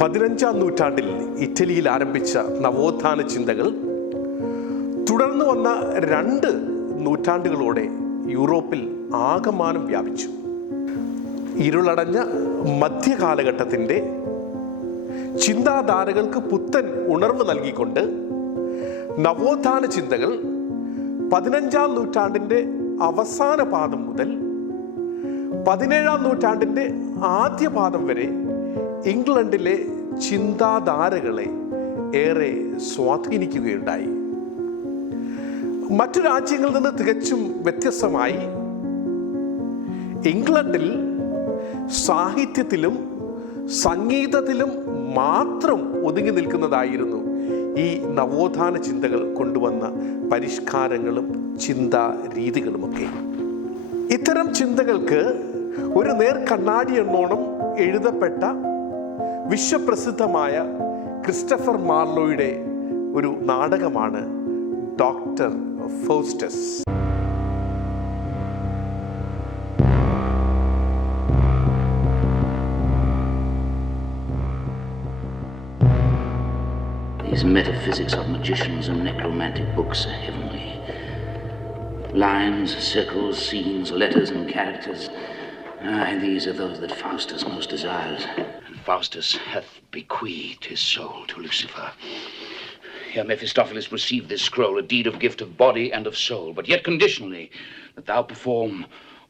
15-ാം നൂറ്റാണ്ടിൽ ഇറ്റലിയിൽ ആരംഭിച്ച നവോത്ഥാന ചിന്തകൾ തുടർന്നു വന്ന 2 നൂറ്റാണ്ടുകളോടെ യൂറോപ്പിൽ ആകമാനം വ്യാപിച്ചു. ഇരുളടഞ്ഞ മധ്യകാലഘട്ടത്തിൻ്റെ ചിന്താധാരകൾക്ക് പുത്തൻ ഉണർവ് നൽകിക്കൊണ്ട് നവോത്ഥാന ചിന്തകൾ 15-ാം നൂറ്റാണ്ടിൻ്റെ അവസാന പാദം മുതൽ 17-ാം നൂറ്റാണ്ടിൻ്റെ ആദ്യ പാദം വരെ ഇംഗ്ലണ്ടിലെ ചിന്താധാരകളെ ഏറെ സ്വാധീനിക്കുകയുണ്ടായി. മറ്റു രാജ്യങ്ങളിൽ നിന്ന് തികച്ചും വ്യത്യസ്തമായി ഇംഗ്ലണ്ടിൽ സാഹിത്യത്തിലും സംഗീതത്തിലും മാത്രം ഒതുങ്ങി നിൽക്കുന്നതായിരുന്നു ഈ നവോത്ഥാന ചിന്തകൾ കൊണ്ടുവന്ന പരിഷ്കാരങ്ങളും ചിന്താ രീതികളുമൊക്കെ. ഇത്തരം ചിന്തകൾക്ക് ഒരു നേർക്കണ്ണാടി എന്നോണം എഴുതപ്പെട്ട വിശ്വപ്രസിദ്ധമായ ക്രിസ്റ്റഫർ മാർലോയുടെ ഒരു നാടകമാണ് doctor ഫൗസ്റ്റസ്. These metaphysics of magicians and necromantic books are heavenly. Lines, circles, scenes, letters and characters. These are those that Faustus most desires. And Faustus hath bequeathed his soul to Lucifer. Here Mephistopheles received this scroll, a deed of gift of body and of soul, but yet conditionally, that thou perform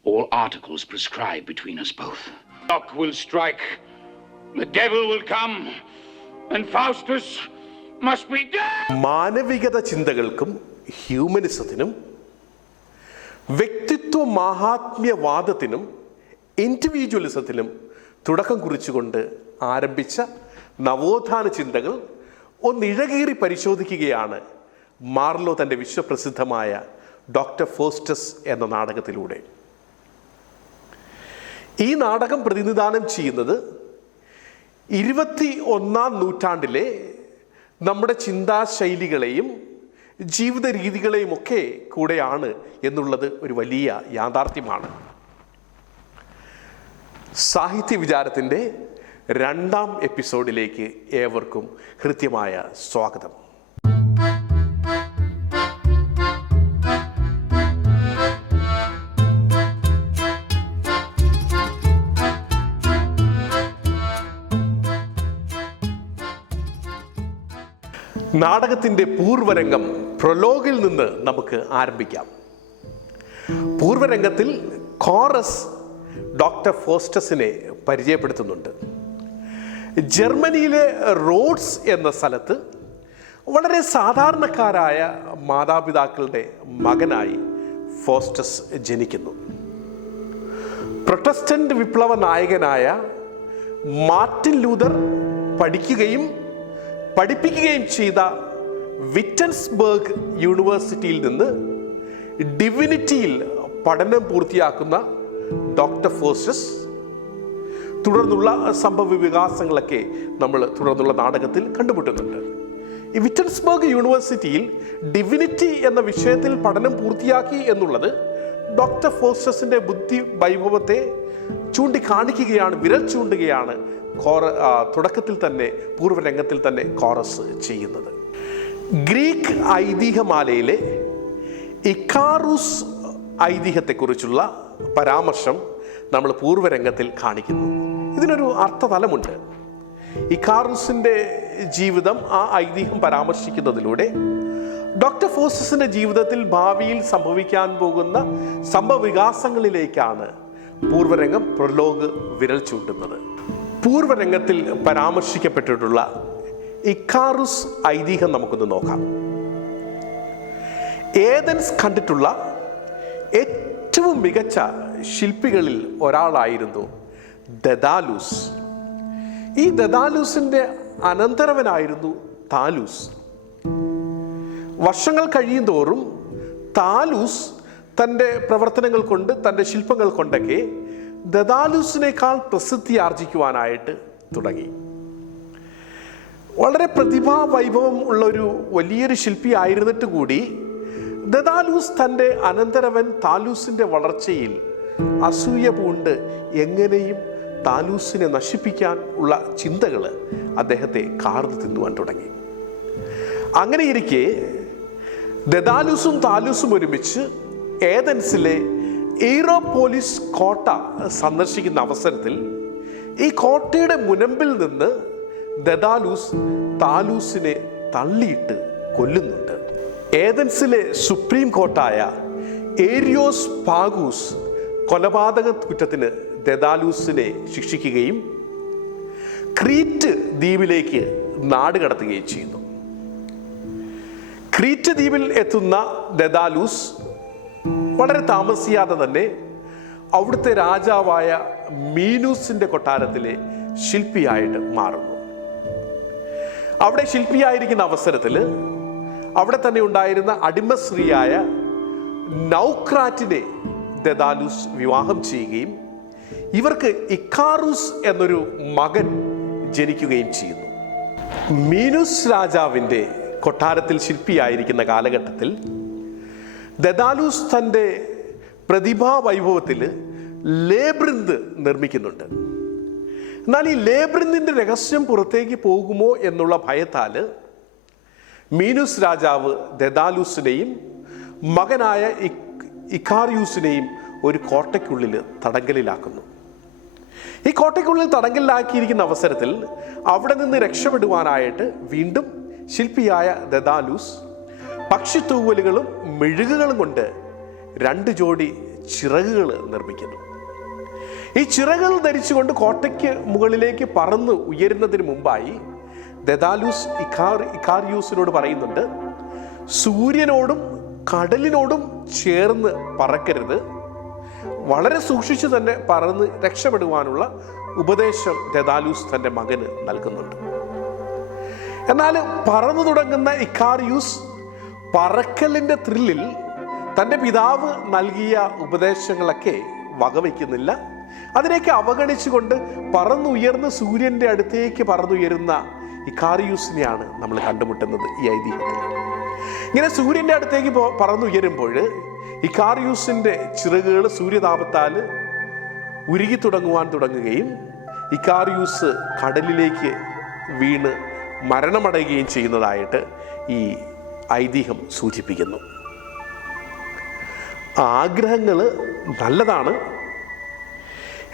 all articles prescribed between us both. The clock will strike, the devil will come, and Faustus must be dead. മാനവികത ചിന്തകൾക്കും ഹ്യൂമനിസത്തിനും വ്യക്തിത്വ മാഹാത്മ്യവാദത്തിനും ഇൻഡിവിജ്വലിസത്തിനും തുടക്കം കുറിച്ചുകൊണ്ട് ആരംഭിച്ച നവോത്ഥാന ചിന്തകൾ ഒന്നിഴകീറി പരിശോധിക്കുകയാണ് Marlow തൻ്റെ വിശ്വപ്രസിദ്ധമായ doctor ഫൗസ്റ്റസ് എന്ന നാടകത്തിലൂടെ. ഈ നാടകം പ്രതിനിധാനം ചെയ്യുന്നത് 21-ാം നൂറ്റാണ്ടിലെ നമ്മുടെ ചിന്താശൈലികളെയും ജീവിത രീതികളെയും ഒക്കെ കൂടെയാണ് എന്നുള്ളത് ഒരു വലിയ യാഥാർത്ഥ്യമാണ്. സാഹിത്യ വിചാരത്തിൻ്റെ 2ാം എപ്പിസോഡിലേക്ക് ഏവർക്കും ഹൃദ്യമായ സ്വാഗതം. നാടകത്തിൻ്റെ പൂർവരംഗം പ്രൊലോഗിൽ നിന്ന് നമുക്ക് ആരംഭിക്കാം. പൂർവരംഗത്തിൽ കോറസ് ഡോക്ടർ ഫൗസ്റ്റസിനെ പരിചയപ്പെടുത്തുന്നുണ്ട്. ജർമ്മനിയിലെ റോഡ്സ് എന്ന സ്ഥലത്ത് വളരെ സാധാരണക്കാരായ മാതാപിതാക്കളുടെ മകനായി ഫൗസ്റ്റസ് ജനിക്കുന്നു. പ്രൊട്ടസ്റ്റന്റ് വിപ്ലവ നായകനായ മാർട്ടിൻ ലൂതർ പഠിപ്പിക്കുകയും ചെയ്ത വിറ്റൻസ്ബർഗ് യൂണിവേഴ്സിറ്റിയിൽ നിന്ന് ഡിവിനിറ്റിയിൽ പഠനം പൂർത്തിയാക്കുന്ന ഡോക്ടർ ഫൗസ്റ്റസ് തുടർന്നുള്ള സംഭവ വികാസങ്ങളൊക്കെ നമ്മൾ തുടർന്നുള്ള നാടകത്തിൽ കണ്ടുമുട്ടുന്നുണ്ട്. ഈ വിറ്റൻസ്ബർഗ് യൂണിവേഴ്സിറ്റിയിൽ ഡിവിനിറ്റി എന്ന വിഷയത്തിൽ പഠനം പൂർത്തിയാക്കി എന്നുള്ളത് ഡോക്ടർ ഫൗസ്റ്റസിൻ്റെ ബുദ്ധി വൈഭവത്തെ ചൂണ്ടിക്കാണിക്കുകയാണ്, വിരൽ ചൂണ്ടുകയാണ് തുടക്കത്തിൽ തന്നെ പൂർവ്വരംഗത്തിൽ തന്നെ കോറസ് ചെയ്യുന്നത്. ഗ്രീക്ക് ഐതിഹ്യമാലയിലെ ഇക്കാറുസ് ഐതിഹ്യത്തെക്കുറിച്ചുള്ള പരാമർശം നമ്മൾ പൂർവ്വരംഗത്തിൽ കാണിക്കുന്നു. ഇതിനൊരു അർത്ഥതലമുണ്ട്. ഇക്കാറുസിൻ്റെ ജീവിതം ആ ഐതിഹ്യം പരാമർശിക്കുന്നതിലൂടെ ഡോക്ടർ ഫൗസ്റ്റസിൻ്റെ ജീവിതത്തിൽ ഭാവിയിൽ സംഭവിക്കാൻ പോകുന്ന സംഭവവികാസങ്ങളിലേക്കാണ് പൂർവ്വരംഗം പ്രൊലോഗ് വിരൽ ചൂണ്ടുന്നത്. പൂർവ്വരംഗത്തിൽ പരാമർശിക്കപ്പെട്ടിട്ടുള്ള ഇക്കാറുസ് ഐതിഹ്യം നമുക്കൊന്ന് നോക്കാം. ഏതൻസ് കണ്ടിട്ടുള്ള ഏറ്റവും മികച്ച ശില്പികളിൽ ഒരാളായിരുന്നു ദദാലൂസ്. ഈ ദദാലൂസിൻ്റെ അനന്തരവനായിരുന്നു താലൂസ്. വർഷങ്ങൾ കഴിയും തോറും താലൂസ് തൻ്റെ പ്രവർത്തനങ്ങൾ കൊണ്ട്, തൻ്റെ ശില്പങ്ങൾ കൊണ്ടൊക്കെ ദദാലൂസിനേക്കാൾ പ്രസിദ്ധി ആർജിക്കുവാനായിട്ട് തുടങ്ങി. വളരെ പ്രതിഭാവൈഭവം ഉള്ള ഒരു വലിയൊരു ശില്പി ആയിരുന്നിട്ട് കൂടി ദദാലൂസ് തൻ്റെ അനന്തരവൻ താലൂസിൻ്റെ വളർച്ചയിൽ അസൂയ പൂണ്ട് എങ്ങനെയും താലൂസിനെ നശിപ്പിക്കാൻ ഉള്ള ചിന്തകൾ അദ്ദേഹത്തെ കാർന്നു തിന്നുവാൻ തുടങ്ങി. അങ്ങനെയിരിക്കെ ദദാലൂസും താലൂസും ഒരുമിച്ച് ഏതൻസിലെ എയ്റോപോലിസ് കോട്ട സന്ദർശിക്കുന്ന അവസരത്തിൽ ഈ കോട്ടയുടെ മുനമ്പിൽ നിന്ന് ദദാലൂസ് താലൂസിനെ തള്ളിയിട്ട് കൊല്ലുന്നുണ്ട്. ഏതൻസിലെ സുപ്രീം കോർട്ടായ ഏരിയോസ് പാഗൂസ് കൊലപാതക കുറ്റത്തിന് ദദാലൂസിനെ ശിക്ഷിക്കുകയും ക്രീറ്റ് ദ്വീപിലേക്ക് നാടുകടത്തുകയും ചെയ്യുന്നു. ക്രീറ്റ് ദ്വീപിൽ എത്തുന്ന ദദാലൂസ് വളരെ താമസിയാതെ തന്നെ അവിടുത്തെ രാജാവായ മീനൂസിന്റെ കൊട്ടാരത്തിലെ ശില്പിയായിട്ട് മാറുന്നു. അവിടെ ശില്പിയായിരിക്കുന്ന അവസരത്തിൽ അവിടെ തന്നെ ഉണ്ടായിരുന്ന അടിമ സ്ത്രീയായ നൗക്രാറ്റിനെ ദദാലൂസ് വിവാഹം ചെയ്യുകയും ഇവർക്ക് ഇക്കാറൂസ് എന്നൊരു മകൻ ജനിക്കുകയും ചെയ്യുന്നു. മീനൂസ് രാജാവിൻ്റെ കൊട്ടാരത്തിൽ ശില്പിയായിരിക്കുന്ന കാലഘട്ടത്തിൽ ദദാലൂസ് തൻ്റെ പ്രതിഭാവൈഭവത്തിൽ ലേബ്രിന്ത് നിർമ്മിക്കുന്നുണ്ട്. എന്നാൽ ഈ ലേബ്രിന്തിൻ്റെ രഹസ്യം പുറത്തേക്ക് പോകുമോ എന്നുള്ള ഭയത്താൽ മീനൂസ് രാജാവ് ദദാലൂസിനെയും മകനായ ഇക്കാറിയൂസിനെയും ഒരു കോട്ടയ്ക്കുള്ളിൽ തടങ്കലിലാക്കുന്നു. ഈ കോട്ടയ്ക്കുള്ളിൽ തടങ്കലിലാക്കിയിരിക്കുന്ന അവസരത്തിൽ അവിടെ നിന്ന് രക്ഷപ്പെടുവാനായിട്ട് വീണ്ടും ശില്പിയായ ദദാലൂസ് പക്ഷിത്തൂവലുകളും മെഴുകുകളും കൊണ്ട് 2 ജോഡി ചിറകുകൾ നിർമ്മിക്കുന്നു. ഈ ചിറകുകൾ ധരിച്ചുകൊണ്ട് കോട്ടയ്ക്ക് മുകളിലേക്ക് പറന്ന് ഉയരുന്നതിന് മുമ്പായി ദദാലൂസ് ഇക്കാറിയൂസിനോട് പറയുന്നുണ്ട്, സൂര്യനോടും കടലിനോടും ചേർന്ന് പറക്കരുത്, വളരെ സൂക്ഷിച്ചു തന്നെ പറന്ന് രക്ഷപ്പെടുവാനുള്ള ഉപദേശം ദദാലൂസ് തൻ്റെ മകന് നൽകുന്നുണ്ട്. എന്നാൽ പറന്നു തുടങ്ങുന്ന ഇക്കാറിയൂസ് പറക്കലിൻ്റെ ത്രില്ലിൽ തൻ്റെ പിതാവ് നൽകിയ ഉപദേശങ്ങളൊക്കെ വകവയ്ക്കുന്നില്ല. അതിനെയൊക്കെ അവഗണിച്ചുകൊണ്ട് പറന്നുയർന്ന് സൂര്യൻ്റെ അടുത്തേക്ക് പറന്നുയരുന്ന ഇക്കാറിയൂസിനെയാണ് നമ്മൾ കണ്ടുമുട്ടുന്നത് ഈ ഐതിഹ്യത്തിൽ. ഇങ്ങനെ സൂര്യൻ്റെ അടുത്തേക്ക് പറന്നുയരുമ്പോൾ ഇക്കാറിയൂസിൻ്റെ ചിറകുകൾ സൂര്യതാപത്താൽ ഉരുകി തുടങ്ങുകയും ഇക്കാറിയൂസ് കടലിലേക്ക് വീണ് മരണമടയുകയും ചെയ്യുന്നതായിട്ട് ഈ ഐതിഹ്യം സൂചിപ്പിക്കുന്നു. ആഗ്രഹങ്ങൾ നല്ലതാണ്,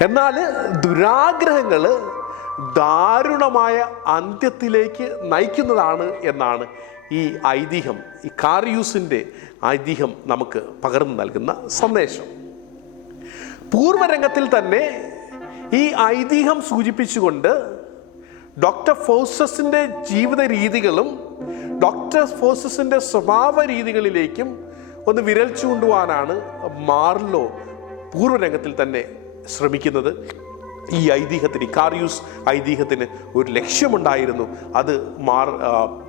എന്നാൽ ദുരാഗ്രഹങ്ങൾ ദാരുണമായ അന്ത്യത്തിലേക്ക് നയിക്കുന്നതാണ് എന്നാണ് ഈ ഐതിഹ്യം, ഇക്കാറിയൂസിൻ്റെ ഐതിഹ്യം നമുക്ക് പകർന്നു നൽകുന്ന സന്ദേശം. പൂർവരംഗത്തിൽ തന്നെ ഈ ഐതിഹ്യം സൂചിപ്പിച്ചുകൊണ്ട് ഡോക്ടർ ഫോസസിൻ്റെ ജീവിത രീതികളും ഡോക്ടർ ഫോസസിൻ്റെ സ്വഭാവ രീതികളിലേക്കും ഒന്ന് വിരൽ ചൂണ്ടുവാനാണ് മാർലോ പൂർവരംഗത്തിൽ തന്നെ ശ്രമിക്കുന്നത്. ഈ ഐതിഹ്യത്തിന്, ഇക്കാറിയൂസ് ഐതിഹ്യത്തിന് ഒരു ലക്ഷ്യമുണ്ടായിരുന്നു. അത്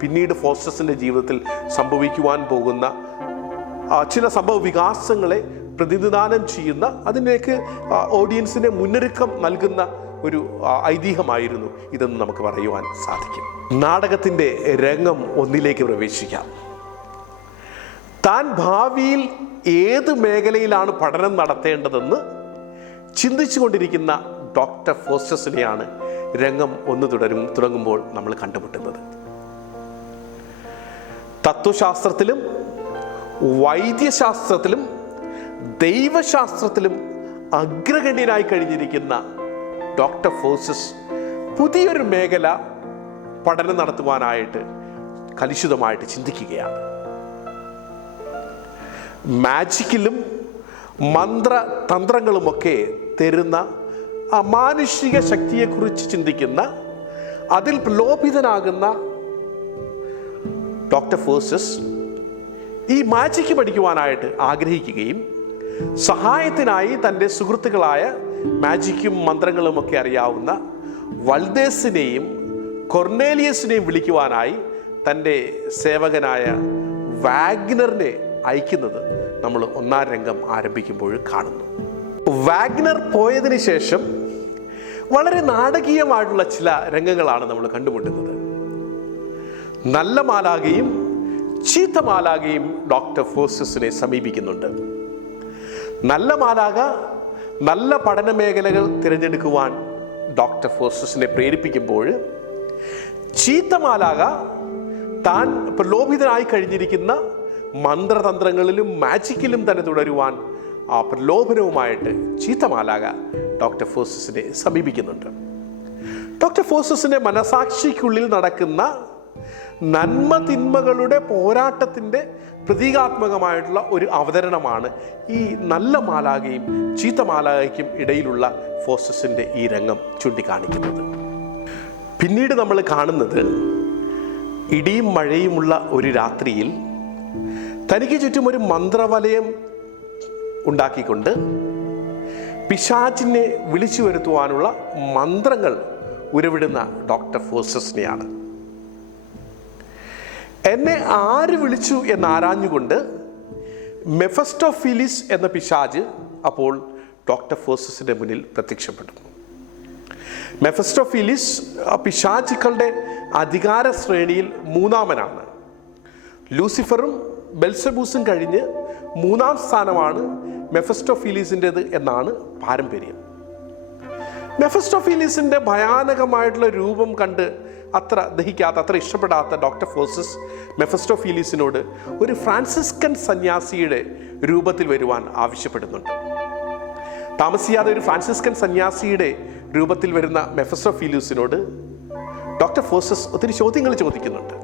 പിന്നീട് ഫോസസിൻ്റെ ജീവിതത്തിൽ സംഭവിക്കുവാൻ പോകുന്ന ചില സംഭവ വികാസങ്ങളെ പ്രതിനിധാനം ചെയ്യുന്ന, അതിലേക്ക് ഓഡിയൻസിനെ മുന്നൊരുക്കം നൽകുന്ന ഒരു ഐതിഹ്യമായിരുന്നു ഇതെന്ന് നമുക്ക് പറയുവാൻ സാധിക്കും. നാടകത്തിൻ്റെ രംഗം 1 പ്രവേശിക്കാം. താൻ ഭാവിയിൽ ഏത് മേഖലയിലാണ് പഠനം നടത്തേണ്ടതെന്ന് ചിന്തിച്ചു കൊണ്ടിരിക്കുന്ന ഡോക്ടർ ഫോസ്റ്റസിനെയാണ് രംഗം 1 തുടങ്ങുമ്പോൾ നമ്മൾ കണ്ടുമുട്ടുന്നത്. തത്വശാസ്ത്രത്തിലും വൈദ്യശാസ്ത്രത്തിലും ദൈവശാസ്ത്രത്തിലും അഗ്രഗണ്യനായി കഴിഞ്ഞിരിക്കുന്ന ഡോക്ടർ ഫോസസ് പുതിയൊരു മേഖല പഠനം നടത്തുവാനായിട്ട് കലുഷിതമായിട്ട് ചിന്തിക്കുകയാണ്. മാജിക്കിലും മന്ത്രതന്ത്രങ്ങളുമൊക്കെ തരുന്ന അമാനുഷിക ശക്തിയെക്കുറിച്ച് ചിന്തിക്കുന്ന, അതിൽ പ്രലോഭിതനാകുന്ന ഡോക്ടർ ഫോസസ് ഈ മാജിക്ക് പഠിക്കുവാനായിട്ട് ആഗ്രഹിക്കുകയും സഹായത്തിനായി തൻ്റെ സുഹൃത്തുക്കളായ മാജിക്കും മന്ത്രങ്ങളുമൊക്കെ അറിയാവുന്ന വൽദേസിനെയും കൊർണേലിയസിനെയും വിളിക്കുവാനായി തൻ്റെ സേവകനായ വാഗ്നറിനെ അയക്കുന്നത് നമ്മൾ 1-ാം രംഗം ആരംഭിക്കുമ്പോൾ കാണുന്നു. വാഗ്നർ പോയതിന് ശേഷം വളരെ നാടകീയമായിട്ടുള്ള ചില രംഗങ്ങളാണ് നമ്മൾ കണ്ടുമുട്ടുന്നത്. നല്ല മാലാഖയും ചീത്ത മാലാഖയും ഡോക്ടർ ഫോസസിനെ സമീപിക്കുന്നുണ്ട്. നല്ല മാലാഖ നല്ല പഠന മേഖലകൾ തിരഞ്ഞെടുക്കുവാൻ ഡോക്ടർ ഫോസ്റ്റസിനെ പ്രേരിപ്പിക്കുമ്പോൾ ചീത്തമാലാക താൻ പ്രലോഭിതനായി കഴിഞ്ഞിരിക്കുന്ന മന്ത്രതന്ത്രങ്ങളിലും മാജിക്കിലും തന്നെ തുടരുവാൻ ആ പ്രലോഭനവുമായിട്ട് ചീത്തമാലാക ഡോക്ടർ ഫോസ്റ്റസിനെ സമീപിക്കുന്നുണ്ട്. ഡോക്ടർ ഫോസ്റ്റസിന്റെ മനസാക്ഷിക്കുള്ളിൽ നടക്കുന്ന നന്മ തിന്മകളുടെ പോരാട്ടത്തിൻ്റെ പ്രതീകാത്മകമായിട്ടുള്ള ഒരു അവതരണമാണ് ഈ നല്ല മാലാകയും ചീത്ത മാലാകയ്ക്കും ഇടയിലുള്ള ഫോസ്റ്റസിൻ്റെ ഈ രംഗം ചൂണ്ടിക്കാണിക്കുന്നത്. പിന്നീട് നമ്മൾ കാണുന്നത് ഇടിയും മഴയുമുള്ള ഒരു രാത്രിയിൽ തനിക്ക് ചുറ്റും ഒരു മന്ത്രവലയം ഉണ്ടാക്കിക്കൊണ്ട് പിശാചിനെ വിളിച്ചു വരുത്തുവാനുള്ള മന്ത്രങ്ങൾ ഉരുവിടുന്ന ഡോക്ടർ ഫോസ്റ്റസിനെയാണ്. എന്നെ ആര് വിളിച്ചു എന്നാരാഞ്ഞുകൊണ്ട് മെഫസ്റ്റോഫീലിസ് എന്ന പിശാച് അപ്പോൾ ഡോക്ടർ ഫോസ്റ്റസിന്റെ മുന്നിൽ പ്രത്യക്ഷപ്പെട്ടു. മെഫസ്റ്റോഫീലിസ് പിശാചുക്കളുടെ അധികാര ശ്രേണിയിൽ മൂന്നാമനാണ്. ലൂസിഫറും ബെൽസെബൂസും കഴിഞ്ഞ് മൂന്നാം സ്ഥാനമാണ് മെഫസ്റ്റോഫീലിസിൻ്റെത് എന്നാണ് പാരമ്പര്യം. മെഫസ്റ്റോഫീലിസിൻ്റെ ഭയാനകമായിട്ടുള്ള രൂപം കണ്ട് അത്ര ദഹിക്കാത്ത, അത്ര ഇഷ്ടപ്പെടാത്ത ഡോക്ടർ ഫോസ്റ്റസ് മെഫസ്റ്റോഫീലിസിനോട് ഒരു ഫ്രാൻസിസ്കൻ സന്യാസിയുടെ രൂപത്തിൽ വരുവാൻ ആവശ്യപ്പെടുന്നുണ്ട്. താമസിയാതെ ഒരു ഫ്രാൻസിസ്കൻ സന്യാസിയുടെ രൂപത്തിൽ വരുന്ന മെഫസ്റ്റോഫീലിസിനോട് ഡോക്ടർ ഫോസ്റ്റസ് ഒത്തിരി ചോദ്യങ്ങൾ ചോദിക്കുന്നുണ്ട്.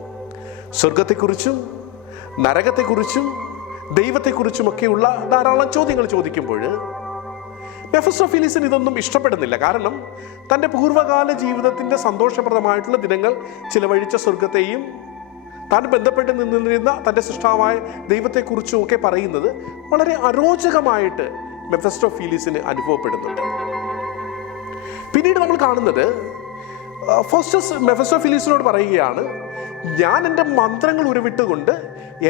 സ്വർഗത്തെക്കുറിച്ചും നരകത്തെക്കുറിച്ചും ദൈവത്തെക്കുറിച്ചുമൊക്കെയുള്ള ധാരാളം ചോദ്യങ്ങൾ ചോദിക്കുമ്പോൾ മെഫസ്റ്റോഫീലിസിന് ഇതൊന്നും ഇഷ്ടപ്പെടുന്നില്ല. കാരണം തൻ്റെ പൂർവ്വകാല ജീവിതത്തിൻ്റെ സന്തോഷപ്രദമായിട്ടുള്ള ദിനങ്ങൾ ചിലവഴിച്ച സ്വർഗത്തെയും താൻ ബന്ധപ്പെട്ട് നിന്നിരുന്ന തൻ്റെ സൃഷ്ടാവായ ദൈവത്തെക്കുറിച്ചും ഒക്കെ പറയുന്നത് വളരെ അരോചകമായിട്ട് മെഫസ്റ്റോഫീലിസിന് അനുഭവപ്പെടുന്നുണ്ട്. പിന്നീട് നമ്മൾ കാണുന്നത് ഫോസ്റ്റസ് മെഫസ്റ്റോഫീലിസിനോട് പറയുകയാണ്, ഞാൻ എൻ്റെ മന്ത്രങ്ങൾ ഉരുവിട്ടുകൊണ്ട്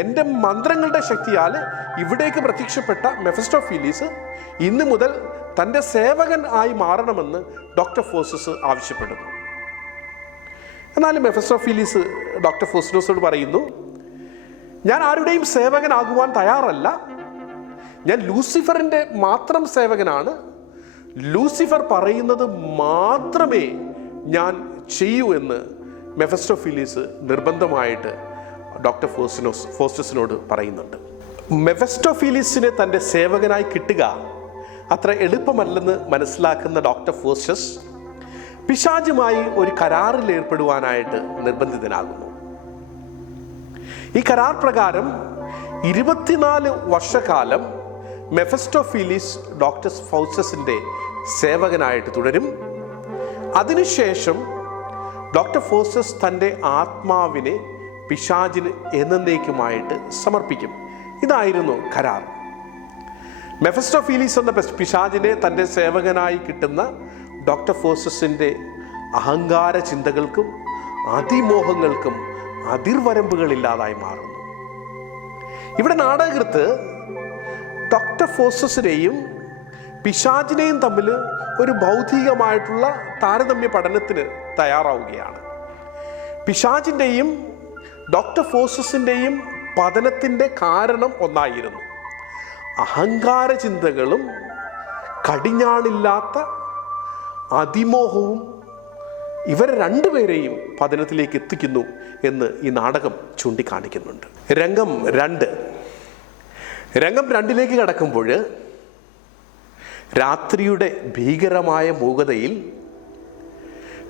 എൻ്റെ മന്ത്രങ്ങളുടെ ശക്തിയാൽ ഇവിടേക്ക് പ്രത്യക്ഷപ്പെട്ട മെഫസ്റ്റോഫീലിസ് ഇന്നു മുതൽ തൻ്റെ സേവകൻ ആയി മാറണമെന്ന് ഡോക്ടർ ഫോസ്റ്റസ് ആവശ്യപ്പെടുന്നു. എന്നാലും മെഫസ്റ്റോഫീലിസ് ഡോക്ടർ ഫോസ്റ്റസിനോട് പറയുന്നു, ഞാൻ ആരുടെയും സേവകനാകുവാൻ തയ്യാറല്ല, ഞാൻ ലൂസിഫറിൻ്റെ മാത്രം സേവകനാണ്, ലൂസിഫർ പറയുന്നത് മാത്രമേ ഞാൻ ചെയ്യൂ എന്ന് മെഫസ്റ്റോഫീലിസ് നിർബന്ധമായിട്ട് ഡോക്ടർ ഫോസ്റ്റസിനോട് പറയുന്നുണ്ട്. മെഫസ്റ്റോഫീലിസിനെ തൻ്റെ സേവകനായി കിട്ടുക അത്ര എളുപ്പമല്ലെന്ന് മനസ്സിലാക്കുന്ന ഡോക്ടർ ഫോസ്റ്റസ് പിശാചുമായി ഒരു കരാറിൽ ഏർപ്പെടുവാനായിട്ട് നിർബന്ധിതനാകുന്നു. ഈ കരാർ പ്രകാരം 24 വർഷക്കാലം മെഫസ്റ്റോഫീലിസ് ഡോക്ടർ ഫോസ്റ്റസിൻ്റെ സേവകനായിട്ട് തുടരും. അതിനുശേഷം ഡോക്ടർ ഫോസ്റ്റസ് തൻ്റെ ആത്മാവിനെ പിശാചിന് എന്നേക്കുമായിട്ട് സമർപ്പിക്കും. ഇതായിരുന്നു കരാർ. മെഫസ്റ്റോഫീലിസ് എന്ന പിശാചിനെ തൻ്റെ സേവകനായി കിട്ടുന്ന ഡോക്ടർ ഫോസ്റ്റസിൻ്റെ അഹങ്കാര ചിന്തകൾക്കും അതിമോഹങ്ങൾക്കും അതിർവരമ്പുകളില്ലാതായി മാറുന്നു. ഇവിടെ നാടകൃത്ത് ഡോക്ടർ ഫോസ്റ്റസിനെയും പിശാചിനെയും തമ്മിൽ ഒരു ഭൗതികമായിട്ടുള്ള താരതമ്യ പഠനത്തിന് തയ്യാറാവുകയാണ്. പിശാചിൻ്റെയും ഡോക്ടർ ഫോസ്റ്റസിൻ്റെയും പതനത്തിൻ്റെ കാരണം ഒന്നായിരുന്നു. അഹങ്കാര ചിന്തകളും കടിഞ്ഞാണില്ലാത്ത അതിമോഹവും ഇവരെ രണ്ടുപേരെയും പതനത്തിലേക്ക് എത്തിക്കുന്നു എന്ന് ഈ നാടകം ചൂണ്ടിക്കാണിക്കുന്നുണ്ട്. രംഗം 2 കടക്കുമ്പോൾ രാത്രിയുടെ ഭീകരമായ മൂകതയിൽ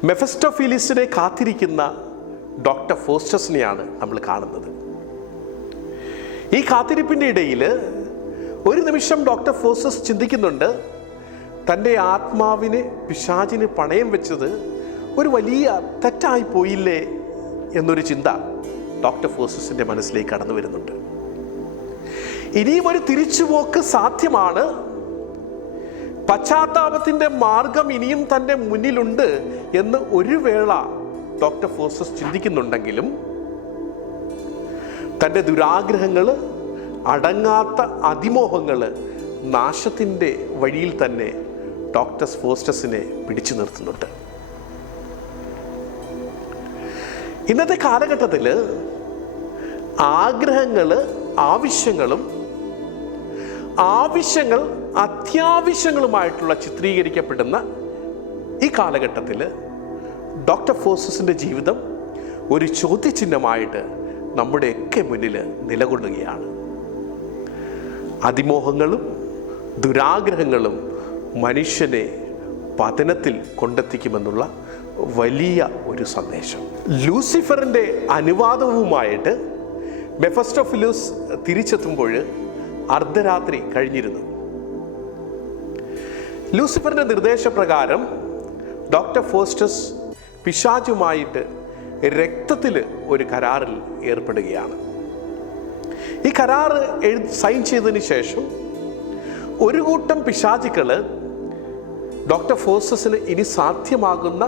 മെഫസ്റ്റോഫീലിസിനെ കാത്തിരിക്കുന്ന ഡോക്ടർ ഫോസ്റ്റസിനെയാണ് നമ്മൾ കാണുന്നത്. ഈ കാത്തിരിപ്പിൻ്റെ ഇടയിൽ ഒരു നിമിഷം ഡോക്ടർ ഫോസ്റ്റസ് ചിന്തിക്കുന്നുണ്ട്, തൻ്റെ ആത്മാവിനെ പിശാചിന് പണയം വെച്ചത് ഒരു വലിയ തെറ്റായി പോയില്ലേ എന്നൊരു ചിന്ത ഡോക്ടർ ഫോസ്റ്റസിൻ്റെ മനസ്സിലേക്ക് കടന്നു വരുന്നുണ്ട്. ഇനിയും ഒരു തിരിച്ചുപോക്ക് സാധ്യമാണ്, പശ്ചാത്താപത്തിൻ്റെ മാർഗം ഇനിയും തൻ്റെ മുന്നിലുണ്ട് എന്ന് ഒരു വേള ഡോക്ടർ ഫോസ്റ്റസ് ചിന്തിക്കുന്നുണ്ടെങ്കിലും തൻ്റെ ദുരാഗ്രഹങ്ങൾ, അടങ്ങാത്ത അതിമോഹങ്ങൾ നാശത്തിൻ്റെ വഴിയിൽ തന്നെ ഡോക്ടർ ഫോസ്റ്റസിനെ പിടിച്ചു നിർത്തുന്നുണ്ട്. ഇന്നത്തെ കാലഘട്ടത്തിൽ ആഗ്രഹങ്ങൾ ആവശ്യങ്ങൾ അത്യാവശ്യങ്ങളുമായിട്ടുള്ള ചിത്രീകരിക്കപ്പെടുന്ന ഈ കാലഘട്ടത്തിൽ ഡോക്ടർ ഫോസസിൻ്റെ ജീവിതം ഒരു ചോദ്യചിഹ്നമായിട്ട് നമ്മുടെയൊക്കെ മുന്നിൽ നിലകൊള്ളുകയാണ്. അതിമോഹങ്ങളും ദുരാഗ്രഹങ്ങളും മനുഷ്യനെ പതനത്തിൽ കൊണ്ടെത്തിക്കുമെന്നുള്ള വലിയ ഒരു സന്ദേശം. ലൂസിഫറിൻ്റെ അനുവാദവുമായിട്ട് മെഫസ്റ്റോഫിലിസ് തിരിച്ചെത്തുമ്പോൾ അർദ്ധരാത്രി കഴിഞ്ഞിരുന്നു. ലൂസിഫറിൻ്റെ നിർദ്ദേശപ്രകാരം ഡോക്ടർ ഫോസ്റ്റസ് പിശാചുമായിട്ട് രക്തത്തിൽ ഒരു കരാറിൽ ഏർപ്പെടുകയാണ്. ഈ കരാറ് സൈൻ ചെയ്തതിന് ശേഷം ഒരു കൂട്ടം പിശാചുക്കൾ ഡോക്ടർ ഫോസ്റ്റസിന് ഇനി സാധ്യമാകുന്ന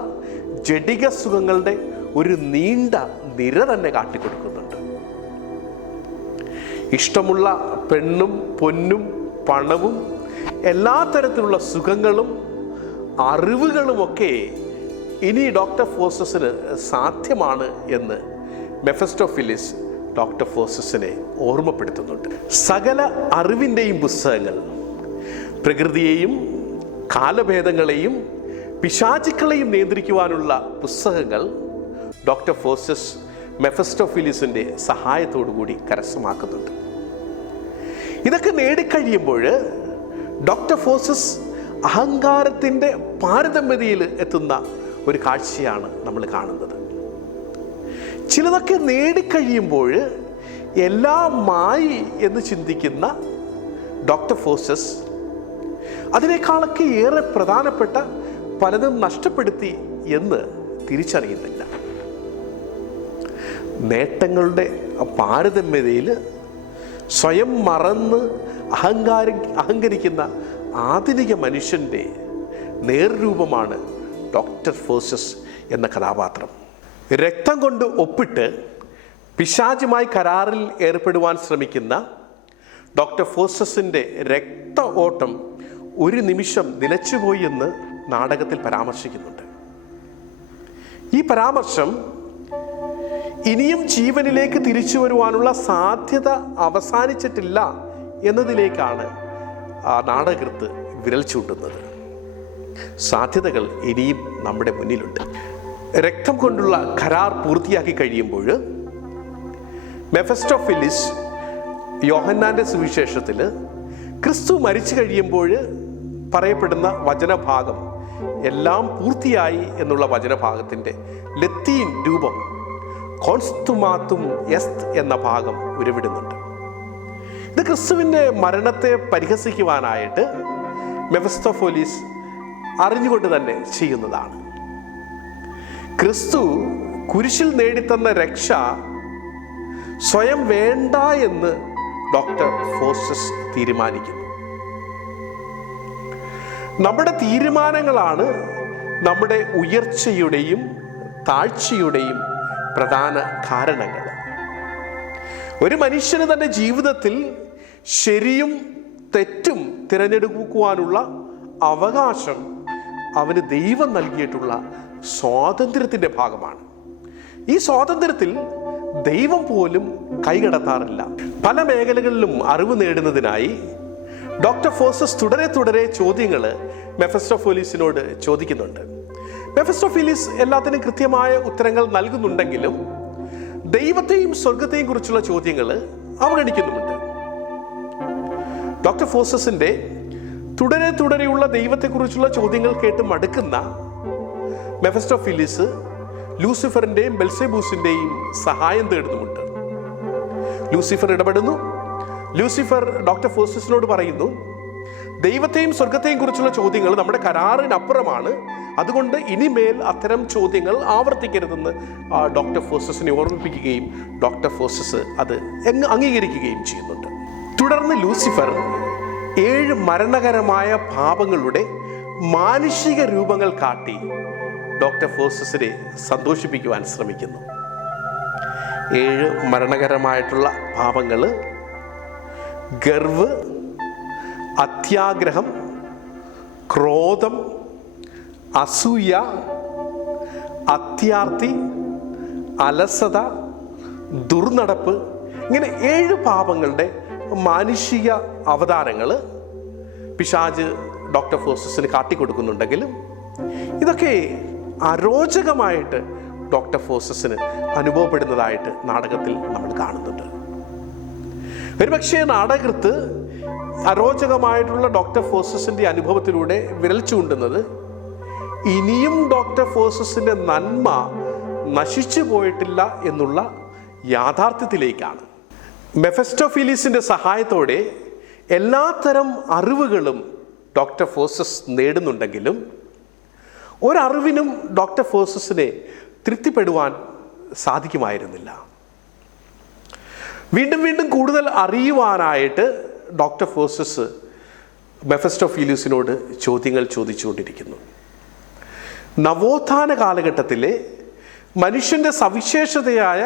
ജഡിക സുഖങ്ങളുടെ ഒരു നീണ്ട നിര തന്നെ കാട്ടിക്കൊടുക്കുന്നുണ്ട്. ഇഷ്ടമുള്ള പെണ്ണും പൊന്നും പണവും എല്ലാ തരത്തിലുള്ള സുഖങ്ങളും അറിവുകളുമൊക്കെ ഇനി ഡോക്ടർ ഫോസസിന് സാധ്യമാണ് എന്ന് മെഫസ്റ്റോഫിലിസ് ഡോക്ടർ ഫോസസിനെ ഓർമ്മപ്പെടുത്തുന്നുണ്ട്. സകല അറിവിൻ്റെയും പുസ്തകങ്ങൾ, പ്രകൃതിയെയും കാലഭേദങ്ങളെയും പിശാചുക്കളെയും നിയന്ത്രിക്കുവാനുള്ള പുസ്തകങ്ങൾ ഡോക്ടർ ഫോസസ് മെഫസ്റ്റോഫിലിസിൻ്റെ സഹായത്തോടുകൂടി കരസ്ഥമാക്കുന്നുണ്ട്. ഇതൊക്കെ നേടിക്കഴിയുമ്പോൾ ഡോക്ടർ ഫോസസ് അഹങ്കാരത്തിൻ്റെ പാരതമ്യതയിൽ എത്തുന്ന ഒരു കാഴ്ചയാണ് നമ്മൾ കാണുന്നത്. ചിലതൊക്കെ നേടിക്കഴിയുമ്പോൾ എല്ലാമായി എന്ന് ചിന്തിക്കുന്ന ഡോക്ടർ ഫോസസ് അതിനേക്കാളൊക്കെ ഏറെ പ്രധാനപ്പെട്ട പലതും നഷ്ടപ്പെടുത്തി എന്ന് തിരിച്ചറിയുന്നില്ല. നേട്ടങ്ങളുടെ പാരതമ്യതയിൽ സ്വയം മറന്ന് അഹങ്കരിക്കുന്ന ആധുനിക മനുഷ്യൻ്റെ നേർരൂപമാണ് ഡോക്ടർ ഫോസസ് എന്ന കഥാപാത്രം. രക്തം കൊണ്ട് ഒപ്പിട്ട് പിശാചുമായി കരാറിൽ ഏർപ്പെടുവാൻ ശ്രമിക്കുന്ന ഡോക്ടർ ഫോസസിൻ്റെ രക്ത ഓട്ടം ഒരു നിമിഷം നിലച്ചുപോയി എന്ന് നാടകത്തിൽ പരാമർശിക്കുന്നുണ്ട്. ഈ പരാമർശം ഇനിയും ജീവനിലേക്ക് തിരിച്ചു വരുവാനുള്ള സാധ്യത അവസാനിച്ചിട്ടില്ല എന്നതിലേക്കാണ് ആ നാടകൃത്ത് വിരൽ ചൂണ്ടുന്നത്. സാധ്യതകൾ ഇനിയും നമ്മുടെ മുന്നിലുണ്ട്. രക്തം കൊണ്ടുള്ള കരാർ പൂർത്തിയാക്കി കഴിയുമ്പോൾ മെഫസ്റ്റോഫിലിസ് യോഹന്നാൻ്റെ സുവിശേഷത്തിൽ ക്രിസ്തു മരിച്ചു കഴിയുമ്പോൾ പറയപ്പെടുന്ന വചനഭാഗം എല്ലാം പൂർത്തിയായി എന്നുള്ള വചനഭാഗത്തിൻ്റെ ലത്തീൻ രൂപം കോൺസ്തുമാത്തും എസ്ത് എന്ന ഭാഗം ഉരുവിടുന്നുണ്ട്. ഇത് ക്രിസ്തുവിൻ്റെ മരണത്തെ പരിഹസിക്കുവാനായിട്ട് മെഫസ്റ്റോഫിലിസ് അറിഞ്ഞുകൊണ്ട് തന്നെ ചെയ്യുന്നതാണ്. ക്രിസ്തു കുരിശിൽ നേടിത്തന്ന രക്ഷ സ്വയം വേണ്ട എന്ന് ഡോക്ടർ ഫോസസ് തീരുമാനിക്കുന്നു. നമ്മുടെ തീരുമാനങ്ങളാണ് നമ്മുടെ ഉയർച്ചയുടെയും താഴ്ചയുടെയും പ്രധാന കാരണങ്ങൾ. ഒരു മനുഷ്യന് തൻ്റെ ജീവിതത്തിൽ ശരിയും തെറ്റും തിരഞ്ഞെടുക്കുവാനുള്ള അവകാശം അവന് ദൈവം നൽകിയിട്ടുള്ള സ്വാതന്ത്ര്യത്തിൻ്റെ ഭാഗമാണ്. ഈ സ്വാതന്ത്ര്യത്തിൽ ദൈവം പോലും കൈകടത്താറില്ല. പല മേഖലകളിലും അറിവ് നേടുന്നതിനായി ഡോക്ടർ ഫോസസ് തുടരെ ചോദ്യങ്ങൾ മെഫസ്റ്റോഫിലിസിനോട് ചോദിക്കുന്നുണ്ട്. മെഫസ്റ്റോഫിലിസ് എല്ലാത്തിനും കൃത്യമായ ഉത്തരങ്ങൾ നൽകുന്നുണ്ടെങ്കിലും ദൈവത്തെയും സ്വർഗത്തെയും കുറിച്ചുള്ള ചോദ്യങ്ങൾ അവഗണിക്കുന്നുമുണ്ട്. ഡോക്ടർ ഫോസസിൻ്റെ തുടരെയുള്ള ദൈവത്തെക്കുറിച്ചുള്ള ചോദ്യങ്ങൾ കേട്ട് മടുക്കുന്ന മെഫസ്റ്റോഫിലിസ് ലൂസിഫറിൻ്റെയും ബെൽസെബൂസിൻ്റെയും സഹായം തേടുന്നുമുണ്ട്. ലൂസിഫർ ഇടപെടുന്നു. ലൂസിഫർ ഡോക്ടർ ഫോസസിനോട് പറയുന്നു, ദൈവത്തെയും സ്വർഗത്തെയും കുറിച്ചുള്ള ചോദ്യങ്ങൾ നമ്മുടെ കരാറിനപ്പുറമാണ്, അതുകൊണ്ട് ഇനിമേൽ അത്തരം ചോദ്യങ്ങൾ ആവർത്തിക്കരുതെന്ന് ഡോക്ടർ ഫോസസിനെ ഓർമ്മിപ്പിക്കുകയും ഡോക്ടർ ഫോസസ് അത് അംഗീകരിക്കുകയും ചെയ്യുന്നുണ്ട്. തുടർന്ന് ലൂസിഫർ 7 മരണകരമായ പാപങ്ങളുടെ മാനുഷിക രൂപങ്ങൾ കാട്ടി ഡോക്ടർ ഫോസസിനെ സന്തോഷിപ്പിക്കുവാൻ ശ്രമിക്കുന്നു. 7 മരണകരമായിട്ടുള്ള പാപങ്ങൾ ഗർവ്, അത്യാഗ്രഹം, ക്രോധം, അസൂയ, അത്യാർത്തി, അലസത, ദുർനടപ്പ്, ഇങ്ങനെ 7 പാപങ്ങളുടെ മാനുഷിക അവതാരങ്ങൾ പിശാച് ഡോക്ടർ ഫോസസിന് കാട്ടിക്കൊടുക്കുന്നുണ്ടെങ്കിലും ഇതൊക്കെ അരോചകമായിട്ട് ഡോക്ടർ ഫോസസിന് അനുഭവപ്പെടുന്നതായിട്ട് നാടകത്തിൽ നമ്മൾ കാണുന്നുണ്ട്. ഒരുപക്ഷെ നാടകൃത്ത് അരോചകമായിട്ടുള്ള ഡോക്ടർ ഫോസസിന്റെ അനുഭവത്തിലൂടെ വിരൽ ചൂണ്ടുന്നത് ഇനിയും ഡോക്ടർ ഫോസസിന്റെ നന്മ നശിച്ചു പോയിട്ടില്ല എന്നുള്ള യാഥാർത്ഥ്യത്തിലേക്കാണ്. മെഫസ്റ്റോഫീലിസിന്റെ സഹായത്തോടെ എല്ലാത്തരം അറിവുകളും ഡോക്ടർ ഫോസസ് നേടുന്നുണ്ടെങ്കിലും ഒരറിവിനും ഡോക്ടർ ഫോസസിനെ തൃപ്തിപ്പെടുവാൻ സാധിക്കുമായിരുന്നില്ല. വീണ്ടും വീണ്ടും കൂടുതൽ അറിയുവാനായിട്ട് ഡോക്ടർ ഫോസസ് മെഫസ്റ്റോഫീലിസിനോട് ചോദ്യങ്ങൾ ചോദിച്ചുകൊണ്ടിരിക്കുന്നു. നവോത്ഥാന കാലഘട്ടത്തിലെ മനുഷ്യൻ്റെ സവിശേഷതയായ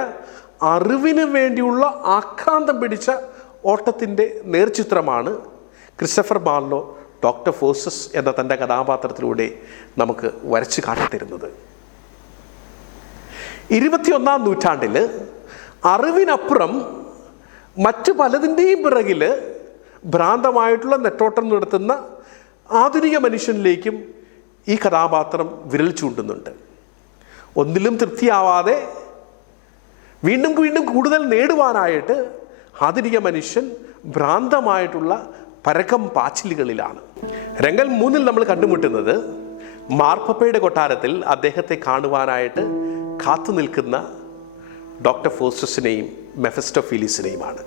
അറിവിന് വേണ്ടിയുള്ള ആക്രാന്തം പിടിച്ച ഓട്ടത്തിൻ്റെ നേർചിത്രമാണ് ക്രിസ്റ്റഫർ മാർലോ ഡോക്ടർ ഫോസസ് എന്ന തൻ്റെ കഥാപാത്രത്തിലൂടെ നമുക്ക് വരച്ചു കാട്ടിത്തരുന്നത്. 21-ാം നൂറ്റാണ്ടിൽ അറിവിനപ്പുറം മറ്റു പലതിൻ്റെയും പിറകിൽ ഭ്രാന്തമായിട്ടുള്ള നെട്ടോട്ടം നടത്തുന്ന ആധുനിക മനുഷ്യനിലേക്കും ഈ കഥാപാത്രം വിരൽ ചൂണ്ടുന്നുണ്ട്. ഒന്നിലും തൃപ്തിയാവാതെ വീണ്ടും വീണ്ടും കൂടുതൽ നേടുവാനായിട്ട് ആധുനിക മനുഷ്യൻ ഭ്രാന്തമായിട്ടുള്ള പരക്കം പാച്ചിലുകളിലാണ്. രംഗം 3 നമ്മൾ കണ്ടുമുട്ടുന്നത് മാർപ്പപ്പയുടെ കൊട്ടാരത്തിൽ അദ്ദേഹത്തെ കാണുവാനായിട്ട് കാത്തു നിൽക്കുന്ന ഡോക്ടർ ഫോസസിനെയും മെഫസ്റ്റോഫീലിസിനെയുമാണ്.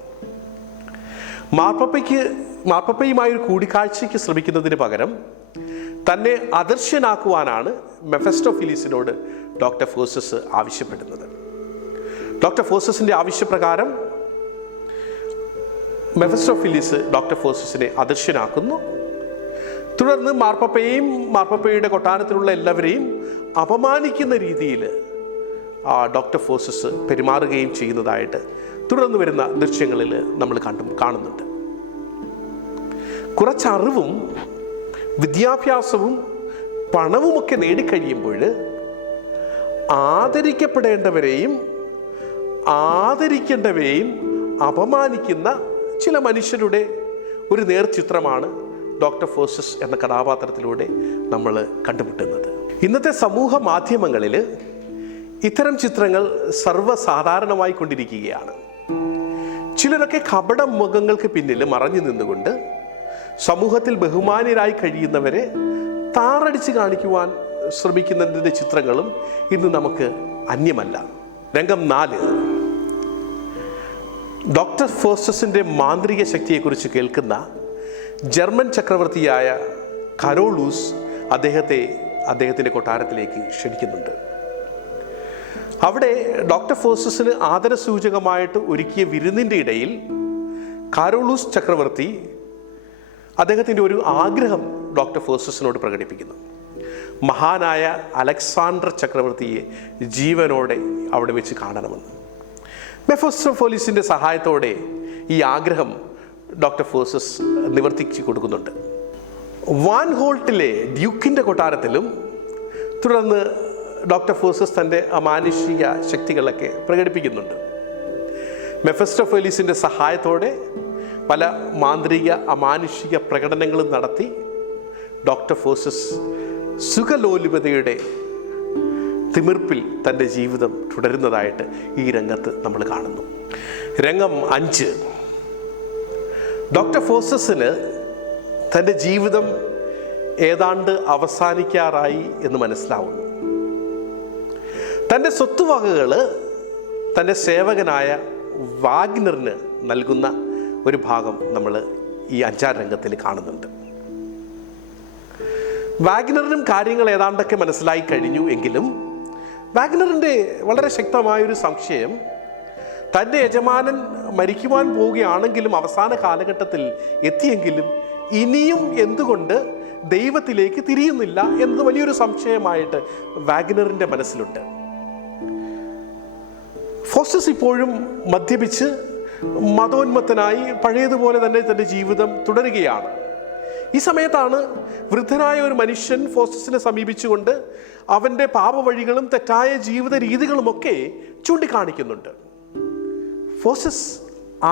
മാർപ്പപ്പയുമായൊരു കൂടിക്കാഴ്ചയ്ക്ക് ശ്രമിക്കുന്നതിന് പകരം തന്നെ അദർശ്യനാക്കുവാനാണ് മെഫസ്റ്റോഫീലിസിനോട് ഡോക്ടർ ഫോസസ് ആവശ്യപ്പെടുന്നത്. ഡോക്ടർ ഫോസസിന്റെ ആവശ്യപ്രകാരം മെഫസ്റ്റോഫീലിസ് ഡോക്ടർ ഫോസസിനെ അദർശ്യനാക്കുന്നു. തുടർന്ന് മാർപ്പപ്പയുടെ കൊട്ടാരത്തിലുള്ള എല്ലാവരെയും അപമാനിക്കുന്ന രീതിയിൽ ഡോക്ടർ ഫോസസ് പെരുമാറുകയും ചെയ്യുന്നതായിട്ട് തുടർന്ന് വരുന്ന ദൃശ്യങ്ങളിൽ നമ്മൾ കാണുന്നുണ്ട്. കുറച്ചറിവും വിദ്യാഭ്യാസവും പണവുമൊക്കെ നേടിക്കഴിയുമ്പോൾ ആദരിക്കപ്പെടേണ്ടവരെയും ആദരിക്കേണ്ടവരെയും അപമാനിക്കുന്ന ചില മനുഷ്യരുടെ ഒരു നേർചിത്രമാണ് ഡോക്ടർ ഫോസസ് എന്ന കഥാപാത്രത്തിലൂടെ നമ്മൾ കണ്ടുമുട്ടുന്നത്. ഇന്നത്തെ സമൂഹ മാധ്യമങ്ങളിൽ ഇത്തരം ചിത്രങ്ങൾ സർവ്വസാധാരണമായി കൊണ്ടിരിക്കുകയാണ്. ചിലരൊക്കെ കപട മുഖങ്ങൾക്ക് പിന്നിൽ മറഞ്ഞു നിന്നുകൊണ്ട് സമൂഹത്തിൽ ബഹുമാന്യരായി കഴിയുന്നവരെ താറടിച്ച് കാണിക്കുവാൻ ശ്രമിക്കുന്നതിൻ്റെ ചിത്രങ്ങളും ഇന്ന് നമുക്ക് അന്യമല്ല. രംഗം 4 ഡോക്ടർ ഫോസസിൻ്റെ മാന്ത്രിക ശക്തിയെക്കുറിച്ച് കേൾക്കുന്ന ജർമ്മൻ ചക്രവർത്തിയായ കരോളൂസ് അദ്ദേഹത്തിൻ്റെ കൊട്ടാരത്തിലേക്ക് ക്ഷണിക്കുന്നുണ്ട്. അവിടെ ഡോക്ടർ ഫോസസിന് ആദരസൂചകമായിട്ട് ഒരുക്കിയ വിരുന്നിൻ്റെ ഇടയിൽ കാരോളൂസ് ചക്രവർത്തി അദ്ദേഹത്തിൻ്റെ ഒരു ആഗ്രഹം ഡോക്ടർ ഫോസസിനോട് പ്രകടിപ്പിക്കുന്നു. മഹാനായ അലക്സാണ്ടർ ചക്രവർത്തിയെ ജീവനോടെ അവിടെ വെച്ച് കാണണമെന്ന്. മെഫസ്റ്റോഫീലിസിൻ്റെ സഹായത്തോടെ ഈ ആഗ്രഹം ഡോക്ടർ ഫോസസ് നിവർത്തിച്ചു കൊടുക്കുന്നുണ്ട്. വാൻ ഹോൾട്ടിലെ ഡ്യൂക്കിൻ്റെ കൊട്ടാരത്തിലും തുടർന്ന് ഡോക്ടർ ഫോസസ് തൻ്റെ അമാനുഷിക ശക്തികളൊക്കെ പ്രകടിപ്പിക്കുന്നുണ്ട്. മെഫസ്റ്റോഫീലിസിൻ്റെ സഹായത്തോടെ പല മാന്ത്രിക അമാനുഷിക പ്രകടനങ്ങളും നടത്തി ഡോക്ടർ ഫോസസ് സുഖലോലുപതയുടെ തിമിർപ്പിൽ തൻ്റെ ജീവിതം തുടരുന്നതായിട്ട് ഈ രംഗത്ത് നമ്മൾ കാണുന്നു. രംഗം 5 ഡോക്ടർ ഫോസസിന് തൻ്റെ ജീവിതം ഏതാണ്ട് അവസാനിക്കാറായി എന്ന് മനസ്സിലാവുന്നു. തൻ്റെ സ്വത്തുവകകൾ തൻ്റെ സേവകനായ വാഗ്നറിന് നൽകുന്ന ഒരു ഭാഗം നമ്മൾ ഈ 5-ാം രംഗത്തിൽ കാണുന്നുണ്ട്. വാഗ്നറിനും കാര്യങ്ങൾ ഏതാണ്ടൊക്കെ മനസ്സിലായി കഴിഞ്ഞു എങ്കിലും വാഗ്നറിൻ്റെ വളരെ ശക്തമായൊരു സംശയം തൻ്റെ യജമാനൻ മരിക്കുവാൻ പോവുകയാണെങ്കിലും അവസാന കാലഘട്ടത്തിൽ എത്തിയെങ്കിലും ഇനിയും എന്തുകൊണ്ട് ദൈവത്തിലേക്ക് തിരിയുന്നില്ല എന്നത് വലിയൊരു സംശയമായിട്ട് വാഗ്നറിൻ്റെ മനസ്സിലുണ്ട്. ഫോസസ് ഇപ്പോഴും മദ്യപിച്ച് മതോന്മത്തനായി പഴയതുപോലെ തന്നെ തൻ്റെ ജീവിതം തുടരുകയാണ്. ഈ സമയത്താണ് വൃദ്ധനായ ഒരു മനുഷ്യൻ ഫോസസിനെ സമീപിച്ചുകൊണ്ട് അവൻ്റെ പാപവഴികളും തെറ്റായ ജീവിത രീതികളുമൊക്കെ ചൂണ്ടിക്കാണിക്കുന്നുണ്ട്. ഫോസസ്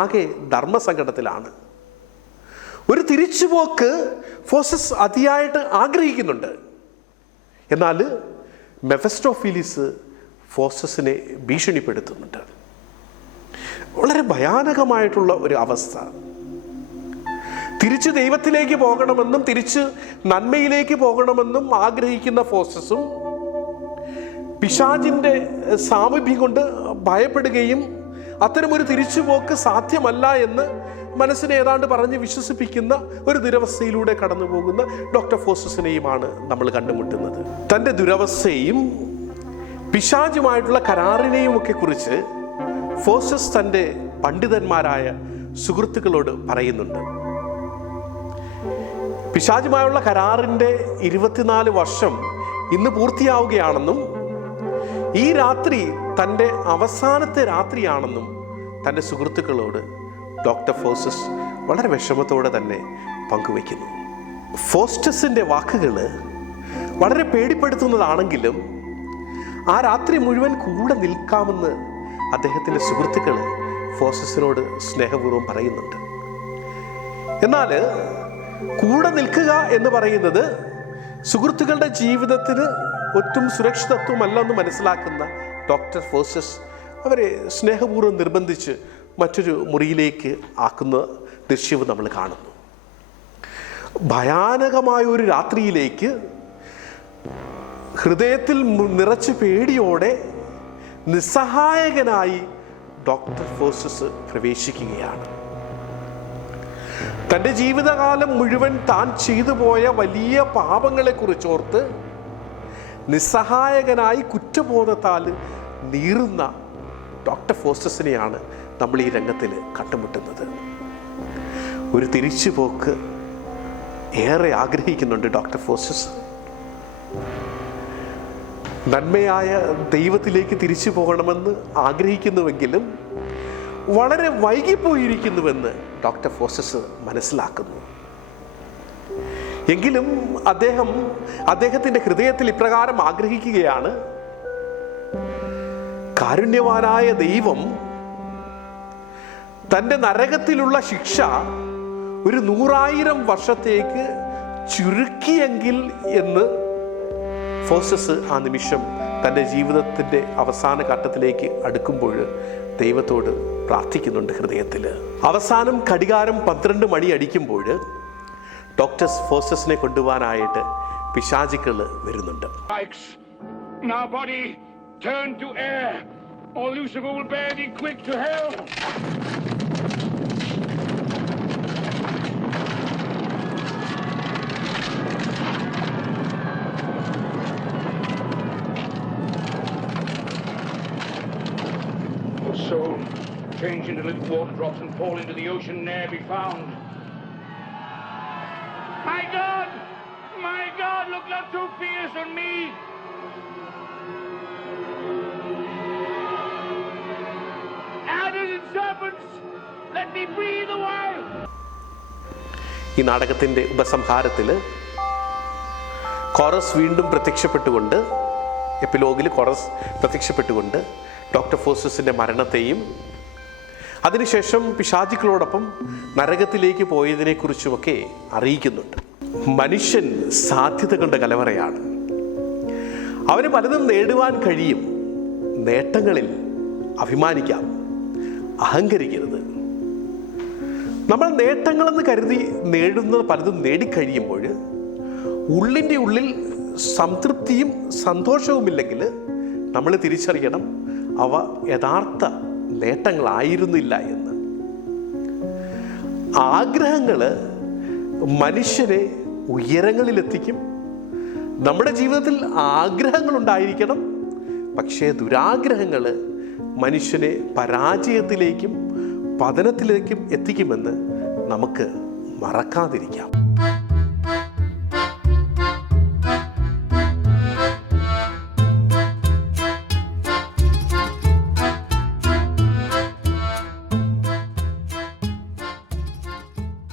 ആകെ ധർമ്മസങ്കടത്തിലാണ്. ഒരു തിരിച്ചുപോക്ക് ഫോസസ് അതിയായിട്ട് ആഗ്രഹിക്കുന്നുണ്ട്. എന്നാൽ മെഫസ്റ്റോഫീലിസ് ഫോസസിനെ ഭീഷണിപ്പെടുത്തുന്നുണ്ട്. വളരെ ഭയാനകമായിട്ടുള്ള ഒരു അവസ്ഥ. തിരിച്ച് ദൈവത്തിലേക്ക് പോകണമെന്നും തിരിച്ച് നന്മയിലേക്ക് പോകണമെന്നും ആഗ്രഹിക്കുന്ന ഫോസസും പിശാചിൻ്റെ സാമീപ്യം കൊണ്ട് ഭയപ്പെടുകയും അത്തരമൊരു തിരിച്ചുപോക്ക് സാധ്യമല്ല എന്ന് മനസ്സിനെ ഏതാണ്ട് പറഞ്ഞ് വിശ്വസിപ്പിക്കുന്ന ഒരു ദുരവസ്ഥയിലൂടെ കടന്നു പോകുന്ന ഡോക്ടർ ഫോസസിനെയുമാണ് നമ്മൾ കണ്ടുമുട്ടുന്നത്. തൻ്റെ ദുരവസ്ഥയും പിശാചുമായിട്ടുള്ള കരാറിനെയും ഒക്കെ കുറിച്ച് ഫോസസ് തൻ്റെ പണ്ഡിതന്മാരായ സുഹൃത്തുക്കളോട് പറയുന്നുണ്ട്. പിശാചുമായുള്ള കരാറിൻ്റെ 24 വർഷം ഇന്ന് പൂർത്തിയാവുകയാണെന്നും ഈ രാത്രി തൻ്റെ അവസാനത്തെ രാത്രിയാണെന്നും തൻ്റെ സുഹൃത്തുക്കളോട് ഡോക്ടർ ഫോസസ് വളരെ വിഷമത്തോടെ തന്നെ പങ്കുവയ്ക്കുന്നു. ഫോസ്റ്റസിൻ്റെ വാക്കുകൾ വളരെ പേടിപ്പെടുത്തുന്നതാണെങ്കിലും ആ രാത്രി മുഴുവൻ കൂടെ നിൽക്കാമെന്ന് അദ്ദേഹത്തിൻ്റെ സുഹൃത്തുക്കൾ ഫോസസിനോട് സ്നേഹപൂർവ്വം പറയുന്നുണ്ട്. എന്നാൽ കൂടെ നിൽക്കുക എന്ന് പറയുന്നത് സുഹൃത്തുക്കളുടെ ജീവിതത്തിന് ഒട്ടും സുരക്ഷിതത്വമല്ലെന്ന് മനസ്സിലാക്കുന്ന ഡോക്ടർ ഫോസസ് അവരെ സ്നേഹപൂർവ്വം നിർബന്ധിച്ച് മറ്റൊരു മുറിയിലേക്ക് ആക്കുന്ന ദൃശ്യവും നമ്മൾ കാണുന്നു. ഭയാനകമായ ഒരു രാത്രിയിലേക്ക് ഹൃദയത്തിൽ നിറച്ച് പേടിയോടെ നിസ്സഹായകനായി ഡോക്ടർ ഫോസസ് പ്രവേശിക്കുകയാണ്. തൻ്റെ ജീവിതകാലം മുഴുവൻ താൻ ചെയ്തു പോയ വലിയ പാപങ്ങളെക്കുറിച്ചോർത്ത് നിസ്സഹായകനായി കുറ്റബോധത്താൽ നീറുന്ന ഡോക്ടർ ഫോസസിനെയാണ് നമ്മൾ ഈ രംഗത്തിൽ കണ്ടുമുട്ടുന്നത്. ഒരു തിരിച്ചുപോക്ക് ഏറെ ആഗ്രഹിക്കുന്നുണ്ട് ഡോക്ടർ ഫോസസ്. നന്മയായ ദൈവത്തിലേക്ക് തിരിച്ചു പോകണമെന്ന് ആഗ്രഹിക്കുന്നുവെങ്കിലും വളരെ വൈകിപ്പോയിരിക്കുന്നുവെന്ന് ഡോക്ടർ ഫോസസ് മനസ്സിലാക്കുന്നു. എങ്കിലും അദ്ദേഹത്തിൻ്റെ ഹൃദയത്തിൽ ഇപ്രകാരം ആഗ്രഹിക്കുകയാണ്: കാരുണ്യവാനായ ദൈവം തൻ്റെ നരകത്തിലുള്ള ശിക്ഷ ഒരു 100,000 വർഷത്തേക്ക് ചുരുക്കിയെങ്കിൽ എന്ന് ഫോസസ് ആ നിമിഷം തൻ്റെ ജീവിതത്തിൻ്റെ അവസാന ഘട്ടത്തിലേക്ക് അടുക്കുമ്പോൾ ദൈവത്തോട് പ്രാർത്ഥിക്കുന്നുണ്ട് ഹൃദയത്തിൽ. അവസാനം ഘടികാരം 12 മണി അടിക്കുമ്പോൾ ഡോക്ടർ ഫോസസിനെ കൊണ്ടുപോകാനായിട്ട് പിശാചുക്കൾ വരുന്നുണ്ട്. Now body, turn to air, or Lucifer will bear thee quick to hell. Your soul, change into little water drops and fall into the ocean, ne'er be found. My God, look not too fierce on me. Adders and serpents, let me breathe a while. ഈ നാടകത്തിൻ്റെ ഉപസംഹാരത്തിൽ chorus വീണ്ടും പ്രത്യക്ഷപ്പെട്ടുകൊണ്ട്, എപ്പിലോഗിൽ chorus പ്രത്യക്ഷപ്പെട്ടുകൊണ്ട് doctor ഫോസസിൻ്റെ മരണത്തെയും അതിനുശേഷം പിശാചുക്കളോടൊപ്പം നരകത്തിലേക്ക് പോയതിനെക്കുറിച്ചുമൊക്കെ അറിയിക്കുന്നുണ്ട്. മനുഷ്യൻ സാധ്യതകളുടെ കലവറയാണ്. അവന് പലതും നേടുവാൻ കഴിയും. നേട്ടങ്ങളിൽ അഭിമാനിക്കാം, അഹങ്കരിക്കരുത്. നമ്മൾ നേട്ടങ്ങളെന്ന് കരുതി നേടുന്ന പലതും നേടിക്കഴിയുമ്പോൾ ഉള്ളിൻ്റെ ഉള്ളിൽ സംതൃപ്തിയും സന്തോഷവുമില്ലെങ്കിൽ നമ്മൾ തിരിച്ചറിയണം അവ യഥാർത്ഥ നേട്ടങ്ങളായിരുന്നില്ല എന്ന്. ആഗ്രഹങ്ങൾ മനുഷ്യരെ ഉയരങ്ങളിലെത്തിക്കും. നമ്മുടെ ജീവിതത്തിൽ ആഗ്രഹങ്ങളുണ്ടായിരിക്കണം, പക്ഷേ ദുരാഗ്രഹങ്ങൾ മനുഷ്യനെ പരാജയത്തിലേക്കും പതനത്തിലേക്കും എത്തിക്കുമെന്ന് നമുക്ക് മറക്കാതിരിക്കാം.